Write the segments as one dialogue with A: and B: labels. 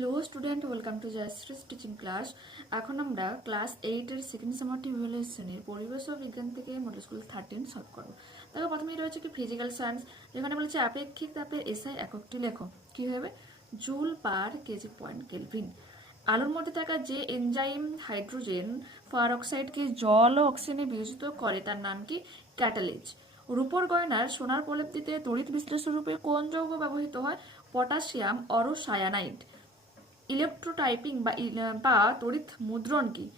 A: Hello student welcome to জাস্ট্রিস teaching class এখন আমরা ক্লাস এইটের সেকেন্ড সামারটি ইভ্যালুয়েশনের পরিবেশ ও বিজ্ঞান থেকে মডেল স্কুল থার্টিন সলভ করব। দেখো, প্রথমেই রয়েছে কি ফিজিক্যাল সায়েন্স যেখানে বলেছে আপেক্ষিক তাপের এসআই এককটি লেখো। কি হবে? Joule per KG point kelvin. আলুর মধ্যে থাকা যে এনজাইম হাইড্রোজেন পারঅক্সাইডকে জল ও অক্সিজেনে বিয়োজিত করে, তার নাম কি? ক্যাটালিজ রূপর গয়নার সোনার প্রলেপ দিতে, তড়িৎ বিশ্লেষণ রূপে কোন যৌগ ব্যবহৃত হয়? পটাশিয়াম অরোসায়ানাইড। ইলেকট্রোটাইপিং বা ইল- বা তড়িৎ মুদ্রণ কি?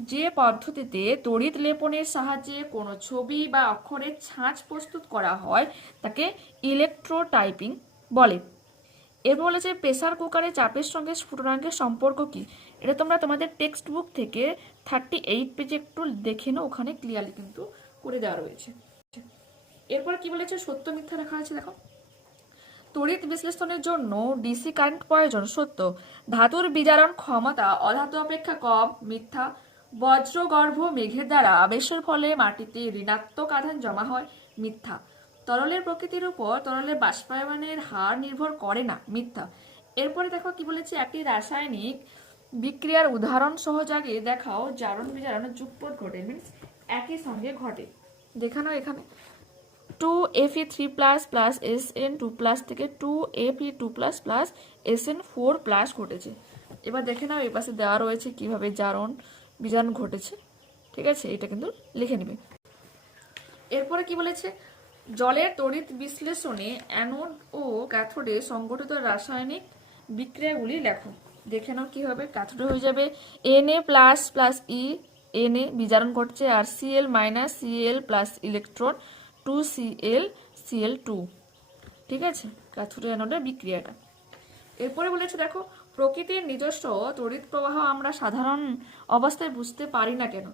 A: যে পদ্ধতিতে তড়িৎ লেপনের সাহায্যে কোনো ছবি বা অক্ষরের ছাঁচ প্রস্তুত করা হয়, তাকে ইলেকট্রোটাইপিং বলে। এরপর বলেছে প্রেসার কুকারে চাপের সঙ্গে স্ফুটনাঙ্কের সম্পর্ক কি? এটা তোমরা তোমাদের টেক্সট বুক থেকে থার্টি এইট পেজে একটু দেখে নাও, ওখানে ক্লিয়ারলি কিন্তু করে দেওয়া রয়েছে। এরপর কি বলেছে? সত্য মিথ্যা রাখা আছে দেখো। তড়িৎ বিশ্লেষণের জন্য ডিসি কারেন্ট প্রয়োজন, সত্য। ধাতুর বিজারণ ক্ষমতা, অধাতু অপেক্ষা কম, মিথ্যা। বজ্রগর্ভ মেঘের দ্বারা আবেশের ফলে মাটিতে ঋণাত্মক আধান জমা হয়, মিথ্যা। তরলের প্রকৃতির উপর তরলের বাষ্পায়নের হার নির্ভর করে না, মিথ্যা। এরপরে দেখো কি বলেছে একটি রাসায়নিক বিক্রিয়ার উদাহরণ সহযোগে দেখাও জারণ বিজারণ যুগপথ ঘটে মিনস একই সঙ্গে ঘটে। দেখানো এখানে। Two Fe three plus plus S N two plus থেকে two Fe two plus plus S N four plus ঘটেছে। এবার দেখে নাও, এই পাশে দেওয়া রয়েছে কীভাবে জারণ বিজারণ ঘটেছে। ঠিক আছে? এটা কিন্তু লিখে নেবে। এরপরে কি বলেছে? জলের তড়িৎ বিশ্লেষণে অ্যানোড ও ক্যাথোডে সংগঠিত রাসায়নিক বিক্রিয়াগুলি লেখো। দেখে নাও কি হবে। ক্যাথোডে হয়ে যাবে N A plus plus E N A বিজারণ ঘটছে আর CL minus CL plus electron two CL CL two ঠিক আছে? ক্যাথোডে অ্যানোডের বিক্রিয়াটা। এরপরে বলেছে, দেখো, প্রকৃতির নিজস্ব তড়িৎ প্রবাহ আমরা সাধারণ অবস্থায় বুঝতে পারি না কেন।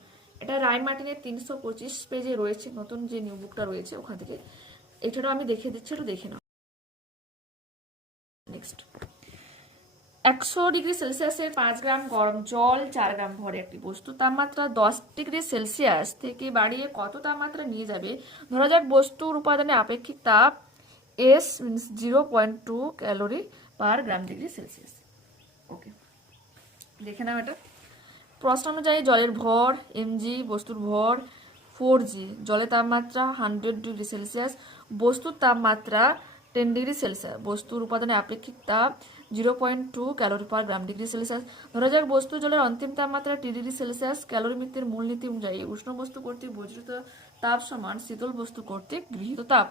A: এটা রায় মার্টিনের তিনশো পঁচিশ পেজে রয়েছে, নতুন যে নিউ বুকটা রয়েছে ওখান থেকে। এটারও আমি দেখে দিচ্ছি, একটু দেখে নাও। নেক্সট একশো ডিগ্রি সেলসিয়াসের পাঁচ গ্রাম গরম জল, চার গ্রাম ভরে একটি বস্তু, তাপমাত্রা দশ ডিগ্রি সেলসিয়াস থেকে বাড়িয়ে কত তাপমাত্রা নিয়ে যাবে? ধরা যাক বস্তুর উপাদানে আপেক্ষিক তাপ S means zero point two calorie per gram degree Celsius okay দেখে নাও এটা। প্রশ্ন অনুযায়ী জলের ভর এমজি বস্তুর ভর ফোর জি জলের তাপমাত্রা হান্ড্রেড ডিগ্রি সেলসিয়াস বস্তুর তাপমাত্রা টেন ডিগ্রি সেলসিয়াস বস্তুর উপাদানে আপেক্ষিক তাপ zero point two calorie per gram degree Celsius ধরা যাক, বস্তু জলের অন্তিম তাপমাত্রা টি ডিগ্রি সেলসিয়াস ক্যালোরিমিত্রের মূলনীতি অনুযায়ী উষ্ণ বস্তু কর্তৃক বজ্রিত তাপ সমান শীতল বস্তু কর্তৃক গৃহীত তাপ।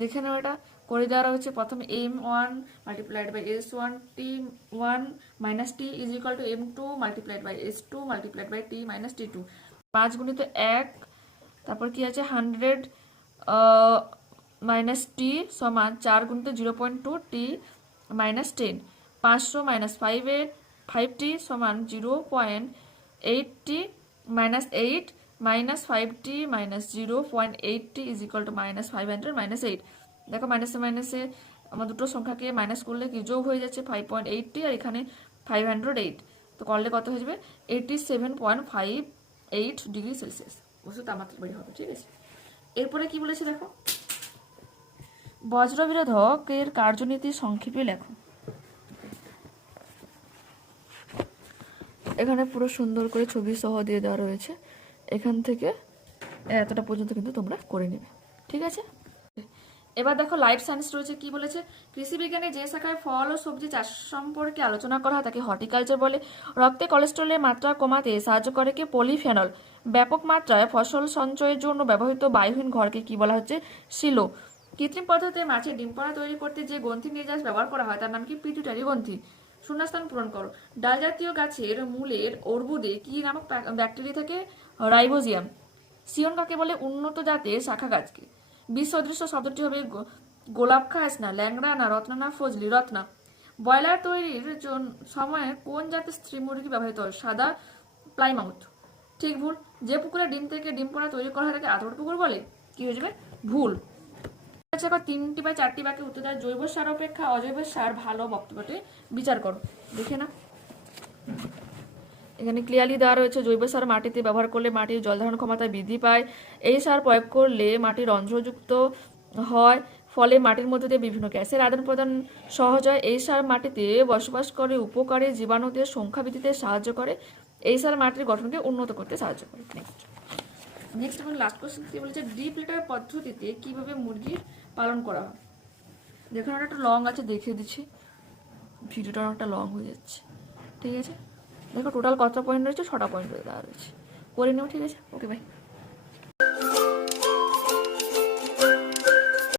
A: দেখে নাও এটা। করে দেওয়া রয়েছে প্রথমে M one multiplied by S one T one minus T is equal to M two multiplied by S two multiplied by T minus T two পাঁচ গুণিত এক, তারপর কি আছে? হান্ড্রেড মাইনাস টি সমান চার গুণিত zero point two T minus ten পাঁচশো minus five eight five T সমান zero point eight T minus eight minus five T minus zero point eight T is equal to minus five hundred minus eight দেখো মাইনাসে মাইনাসে আমার দুটো সংখ্যাকে minus করলে কি যোগ হয়ে যাচ্ছে ফাইভ পয়েন্ট এইট টি আর এখানে ফাইভ হান্ড্রেড এইট তো করলে কত হয়ে যাবে? Eighty seven point five eight degree Celsius বস্তু তাপমাত্রা বেড়ে হবে, ঠিক আছে? এরপরে কি বলেছে দেখো? বজ্রবিরোধকের কার্যনীতি সংক্ষেপে লেখো। এখানে পুরো সুন্দর করে ছবি সহ দিয়ে দেওয়া রয়েছে। এখান থেকে এতটা পর্যন্ত কিন্তু তোমরা করে নেবে। ঠিক আছে? এবার দেখো লাইফ সায়েন্স রয়েছে কি বলেছে? কৃষি বিজ্ঞানে যে শাখায় ফল ও সবজি চাষ সম্পর্কে আলোচনা করা হয় তাকে হর্টিকালচার বলে। রক্তে কোলেস্ট্রলের মাত্রা কমাতে সাহায্য করে কি? পলিফেনল। ব্যাপক মাত্রায় ফসল সঞ্চয়ের জন্য ব্যবহৃত বায়ুহীন ঘরকে কি বলা হচ্ছে? শিলো। কৃত্রিম পদ্ধতিতে মাছের ডিম পাড়া তৈরি করতে যে গ্রন্থি নির্যাস ব্যবহার করা হয়, তার নাম কি? পিটুটারি গ্রন্থি। শূন্যস্থান পূরণ করো। ডাল জাতীয় গাছের মূলের অর্বুদে কি নামক ব্যাকটেরিয়া থাকে? রাইবোজিয়াম। সিয়ন কাকে বলে? উন্নত জাতের শাখা গাছকে। বিশ্ব অদৃশ্য শব্দটি হবে গোলাপ খাস না ল্যাংড়া না, রত্না না, ফজলি রত্না। ব্রয়লার তৈরির সময় কোন জাতের স্ত্রী মুরগি ব্যবহৃত হয়? সাদা প্লাইমাউথ। ঠিক ভুল। যে পুকুরে ডিম থেকে ডিম পোনা তৈরি করা হয়, তাকে আতর পুকুর বলে। কি হয়ে যাবে? ভুল। আচ্ছা এবার তিনটি বা চারটি বাকি উত্তর দেওয়া জৈব সার অপেক্ষা অজৈব সার ভালো বক্তব্যটি বিচার করো। দেখে না এখানে ক্লিয়ারলি দেওয়া রয়েছে, জৈব সার মাটিতে ব্যবহার করলে মাটির জল ধারণ ক্ষমতা বৃদ্ধি পায়। এই সার প্রয়োগ করলে মাটি রন্ধ্রযুক্ত হয়, ফলে মাটির মধ্যে দিয়ে বিভিন্ন গ্যাসের আদান প্রদান সহজ হয়। এই সার মাটিতে বসবাস করে উপকারে জীবাণুদের সংখ্যা বৃদ্ধিতে সাহায্য করে। এই সার মাটির গঠনকে উন্নত করতে সাহায্য করে। নেক্সট নেক্সট এবং লাস্ট কোশ্চেন কি বলেছে ডিপ লিটার পদ্ধতিতে কীভাবে মুরগির পালন করা হয়। দেখুন একটু লং আছে, দেখিয়ে দিচ্ছি। ভিডিওটা অনেকটা লং হয়ে যাচ্ছে। ঠিক আছে? দেখো টোটাল কত পয়েন্ট রয়েছে? ছটা পয়েন্ট দেওয়া রয়েছে করে নেব ঠিক আছে? Okay bye